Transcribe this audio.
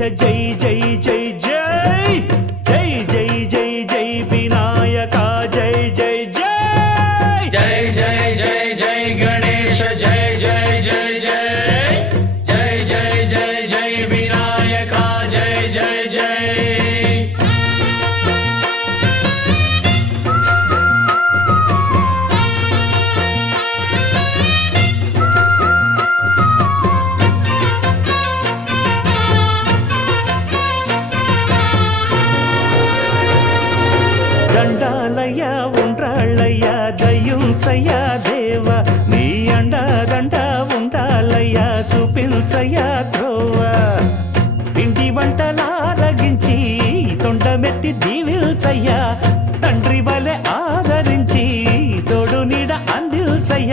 జై జై జై జై జై జై జై జై వినాయక జై జై జై జై జై జై జై గణేశ జై జై జై జై జై జై జై జై వినాయక జై జై జై దండాలయ్యా ఉండ్రాళ్ళయ్యా దయ్యుంచయ్యా దేవ నీ అండదండ ఉండాలయ్యా చూపించయ్యా త్రోవ పిండి వంటలారగించి తొండమెత్తి దీవిల్చయ్యా